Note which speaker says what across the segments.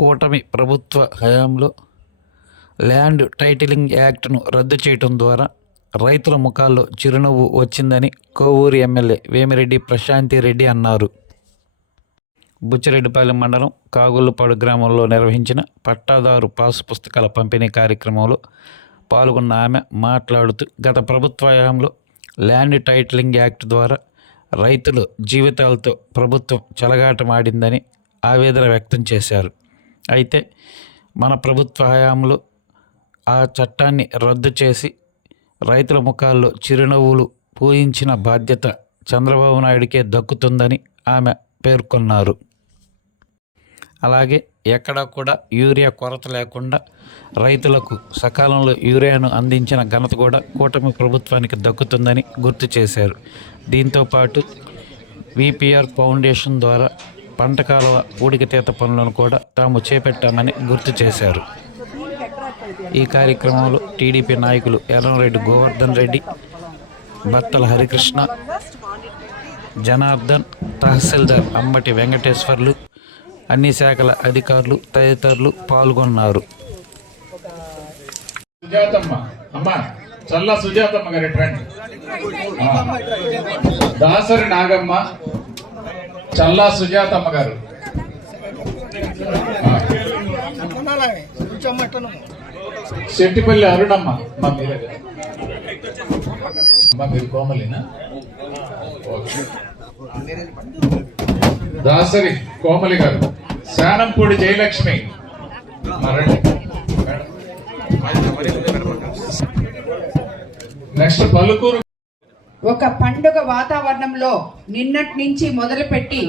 Speaker 1: కూటమి ప్రభుత్వ హయాంలో ల్యాండ్ టైటిలింగ్ యాక్ట్ను రద్దు చేయటం ద్వారా రైతుల ముఖాల్లో చిరునవ్వు వచ్చిందని కోవూరు ఎమ్మెల్యే వేమిరెడ్డి ప్రశాంతి రెడ్డి అన్నారు. బుచ్చిరెడ్డిపాలెం మండలం కాగులపాడు గ్రామంలో నిర్వహించిన పట్టాదారు పాసు పుస్తకాల పంపిణీ కార్యక్రమంలో పాల్గొన్న ఆమె మాట్లాడుతూ గత ప్రభుత్వ హయాంలో ల్యాండ్ టైటిలింగ్ యాక్ట్ ద్వారా రైతుల జీవితాలతో ప్రభుత్వం చెలగాటమాడిందని ఆవేదన వ్యక్తం చేశారు. అయితే మన ప్రభుత్వ హయాంలో ఆ చట్టాన్ని రద్దు చేసి రైతుల ముఖాల్లో చిరునవ్వులు పూయించిన బాధ్యత చంద్రబాబు నాయుడికే దక్కుతుందని ఆమె పేర్కొన్నారు. అలాగే ఎక్కడా కూడా యూరియా కొరత లేకుండా రైతులకు సకాలంలో యూరియాను అందించిన ఘనత కూడా కూటమి ప్రభుత్వానికి దక్కుతుందని గుర్తు చేశారు. దీంతో పాటు విపిఆర్ ఫౌండేషన్ ద్వారా పంట కాలువ ఊడికతీత పనులను కూడా తాము చేపట్టామని గుర్తు చేశారు. ఈ కార్యక్రమంలో టీడీపీ నాయకులు ఎర్రంరెడ్డి గోవర్ధన్ రెడ్డి బత్తల హరికృష్ణ జనార్దన్ తహసీల్దార్ అమ్మటి వెంకటేశ్వర్లు అన్ని శాఖల అధికారులు తదితరులు పాల్గొన్నారు.
Speaker 2: చల్ల సుజాతమ్మ గారి దాసరి నాగమ్మ చల్లా సుజాతమ్మ గారు శెట్టిపల్లి అరుణమ్మ మా మీరే మా మీరు కోమలినా? దాసరి కోమలి గారు శానంపూడి జయలక్ష్మి. నెక్స్ట్ పలుకూరు
Speaker 3: ఒక పండుగ వాతావరణంలో నిన్నటి నుంచి మొదలుపెట్టి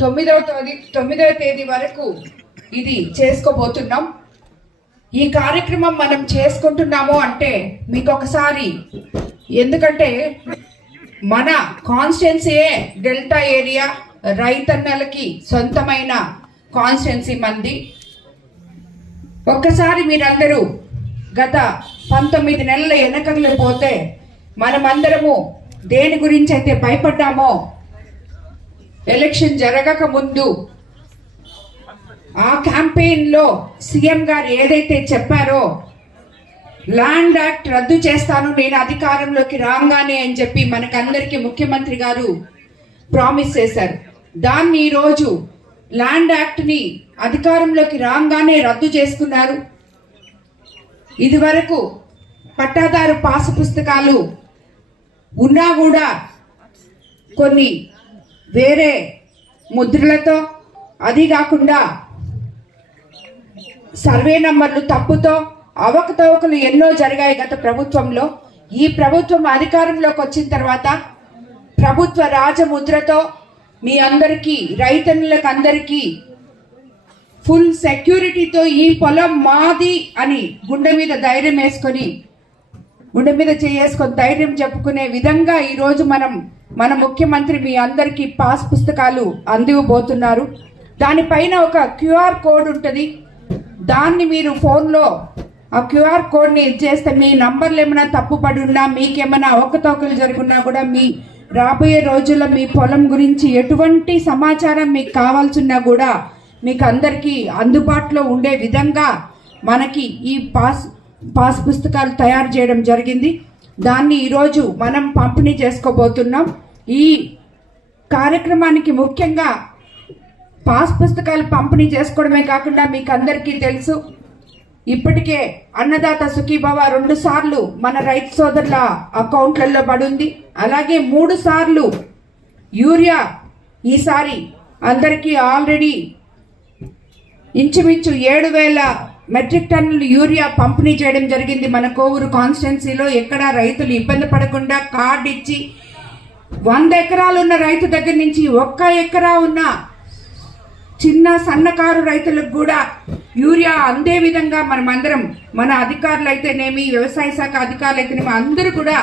Speaker 3: తొమ్మిదవ తేదీ తొమ్మిదవ తేదీ వరకు ఇది చేసుకోబోతున్నాం. ఈ కార్యక్రమం మనం చేసుకుంటున్నాము అంటే మీకు ఒకసారి ఎందుకంటే మన కాన్స్టిట్యున్సీయే డెల్టా ఏరియా రైతన్నలకి సొంతమైన కాన్స్టిట్యున్సీ మంది. ఒక్కసారి మీరందరూ గత పంతొమ్మిది నెలల వెనకలు పోతే మనమందరము దేని గురించి అయితే భయపడ్డామో ఎలక్షన్ జరగక ముందు ఆ క్యాంపెయిన్లో సీఎం గారు ఏదైతే చెప్పారో ల్యాండ్ యాక్ట్ రద్దు చేస్తాను నేను అధికారంలోకి రాగానే అని చెప్పి మనకందరికి ముఖ్యమంత్రి గారు ప్రామిస్ చేశారు. దాన్ని ఈరోజు ల్యాండ్ యాక్ట్ని అధికారంలోకి రాగానే రద్దు చేసుకున్నారు. ఇదివరకు పట్టాదారు పాసు పుస్తకాలు ఉన్నా కూడా కొన్ని వేరే ముద్రలతో అది కాకుండా సర్వే నంబర్లు తప్పుతో అవకతవకలు ఎన్నో జరిగాయి గత ప్రభుత్వంలో. ఈ ప్రభుత్వం అధికారంలోకి వచ్చిన తర్వాత ప్రభుత్వ రాజముద్రతో మీ అందరికీ రైతన్నులకు అందరికీ ఫుల్ సెక్యూరిటీతో ఈ పొలం మాది అని గుండె మీద ధైర్యం వేసుకొని గుండె మీద చేసుకొని ధైర్యం చెప్పుకునే విధంగా ఈరోజు మనం మన ముఖ్యమంత్రి మీ అందరికీ పాస్ పుస్తకాలు అందివబోతున్నారు దానిపైన ఒక క్యూఆర్ కోడ్ ఉంటుంది. దాన్ని మీరు ఫోన్లో ఆ క్యూఆర్ కోడ్ని చేస్తే మీ నంబర్లు ఏమైనా తప్పుపడి ఉన్నా మీకేమైనా అవకతవకలు జరుగున్నా కూడా మీ రాబోయే రోజుల్లో మీ పొలం గురించి ఎటువంటి సమాచారం మీకు కావాల్సిన్నా కూడా మీకు అందరికీ అందుబాటులో ఉండే విధంగా మనకి ఈ పాస్ పాస్ పుస్తకాలు తయారు చేయడం జరిగింది. దాన్ని ఈరోజు మనం పంపిణీ చేసుకోబోతున్నాం. ఈ కార్యక్రమానికి ముఖ్యంగా పాస్ పుస్తకాలు పంపిణీ చేసుకోవడమే కాకుండా మీకు అందరికీ తెలుసు. ఇప్పటికే అన్నదాత సుఖీభవ రెండు సార్లు మన రైతు సోదరుల అకౌంట్లలో పడుంది అలాగే మూడు సార్లు యూరియా ఈసారి అందరికీ ఆల్రెడీ ఇంచుమించు ఏడు వేల మెట్రిక్ టన్నులు యూరియా పంపిణీ చేయడం జరిగింది. మన కోవూరు కాన్స్టిట్యున్సీలో ఎక్కడ రైతులు ఇబ్బంది పడకుండా కార్డు ఇచ్చి వంద ఎకరాలు ఉన్న రైతు దగ్గర నుంచి ఒక్క ఎకరా ఉన్న చిన్న సన్నకారు రైతులకు కూడా యూరియా అందే విధంగా మనమందరం మన అధికారులు అయితేనేమి వ్యవసాయ శాఖ అధికారులు అయితేనేమి అందరూ కూడా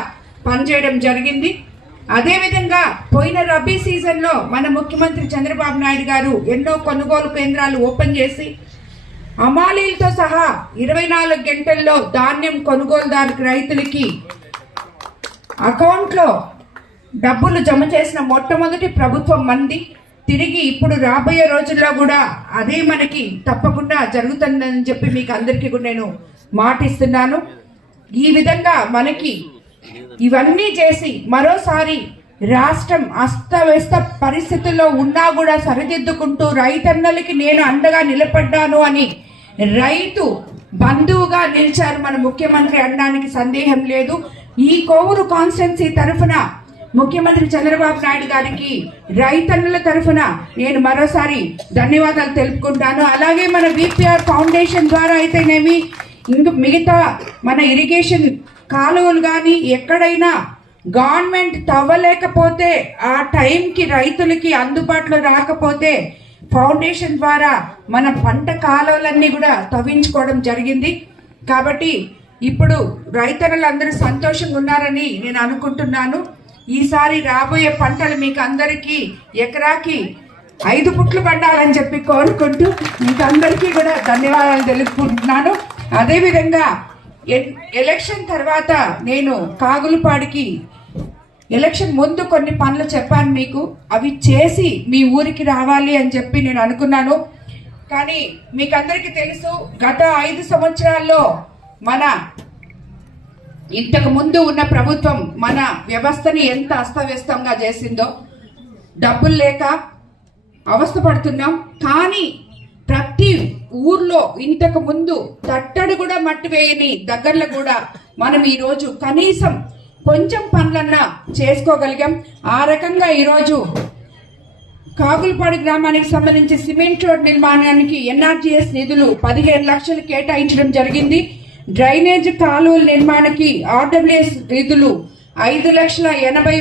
Speaker 3: పనిచేయడం జరిగింది. అదేవిధంగా పోయిన రబీ సీజన్లో మన ముఖ్యమంత్రి చంద్రబాబు నాయుడు గారు ఎన్నో కొనుగోలు కేంద్రాలు ఓపెన్ చేసి అమాలీలతో సహా ఇరవై నాలుగు గంటల్లో ధాన్యం కొనుగోలుదారు రైతులకి అకౌంట్లో డబ్బులు జమ చేసిన మొట్టమొదటి ప్రభుత్వం మంది. తిరిగి ఇప్పుడు రాబోయే రోజుల్లో కూడా అదే మనకి తప్పకుండా జరుగుతుందని చెప్పి మీకు అందరికీ కూడా నేను మాటిస్తున్నాను. ఈ విధంగా మనకి ఇవన్నీ చేసి మరోసారి రాష్ట్రం అస్తవ్యస్త పరిస్థితుల్లో ఉన్నా కూడా సరిదిద్దుకుంటూ రైతన్నలకి నేను అండగా నిలబడ్డాను అని రైతు బంధువుగా నిలిచారు. మన ముఖ్యమంత్రి అనడానికి సందేహం లేదు. ఈ కోవూరు కాన్స్టిట్యున్సీ తరఫున ముఖ్యమంత్రి చంద్రబాబు నాయుడు గారికి రైతన్నుల తరఫున నేను మరోసారి ధన్యవాదాలు తెలుపుకుంటాను. అలాగే మన విపిఆర్ ఫౌండేషన్ ద్వారా అయితేనేమి ఇంక మిగతా మన ఇరిగేషన్ కాలువలు కానీ ఎక్కడైనా గవర్నమెంట్ తవ్వలేకపోతే ఆ టైంకి రైతులకి అందుబాటులో రాకపోతే ఫౌండేషన్ ద్వారా మన పంట కాలువలన్నీ కూడా తవ్వించుకోవడం జరిగింది. కాబట్టి ఇప్పుడు రైతన్నలందరూ సంతోషంగా ఉన్నారని నేను అనుకుంటున్నాను. ఈసారి రాబోయే పంటలు మీకు అందరికీ ఎకరాకి ఐదు పుట్లు పండాలని చెప్పి కోరుకుంటూ మీకు అందరికీ కూడా ధన్యవాదాలు తెలుపుకుంటున్నాను. అదేవిధంగా ఎ- ఎలక్షన్ తర్వాత నేను కాగులపాడికి ఎలక్షన్ ముందు కొన్ని పనులు చెప్పాను మీకు. అవి చేసి మీ ఊరికి రావాలి అని చెప్పి నేను అనుకున్నాను. కానీ మీకు అందరికీ తెలుసు గత ఐదు సంవత్సరాల్లో మన ఇంతకు ముందు ఉన్న ప్రభుత్వం మన వ్యవస్థని ఎంత అస్తవ్యస్తంగా చేసిందో డబ్బులు లేక అవస్థపడుతున్నాం. కానీ ప్రతి ఊర్లో ఇంతకు ముందు తట్టడు కూడా మట్టి వేయని దగ్గరలో కూడా మనం ఈరోజు కనీసం కొంచెం పనులన్నా చేసుకోగలిగాం. ఆ రకంగా ఈరోజు కాగులపాడు గ్రామానికి సంబంధించి సిమెంట్ రోడ్ నిర్మాణానికి ఎన్ఆర్జీఎస్ నిధులు పదిహేను లక్షలు కేటాయించడం జరిగింది. డ్రైనేజ్ కాలువల నిర్మాణానికి ఆర్డబ్ల్యూఎస్ నిధులు ఐదు లక్షల ఎనభై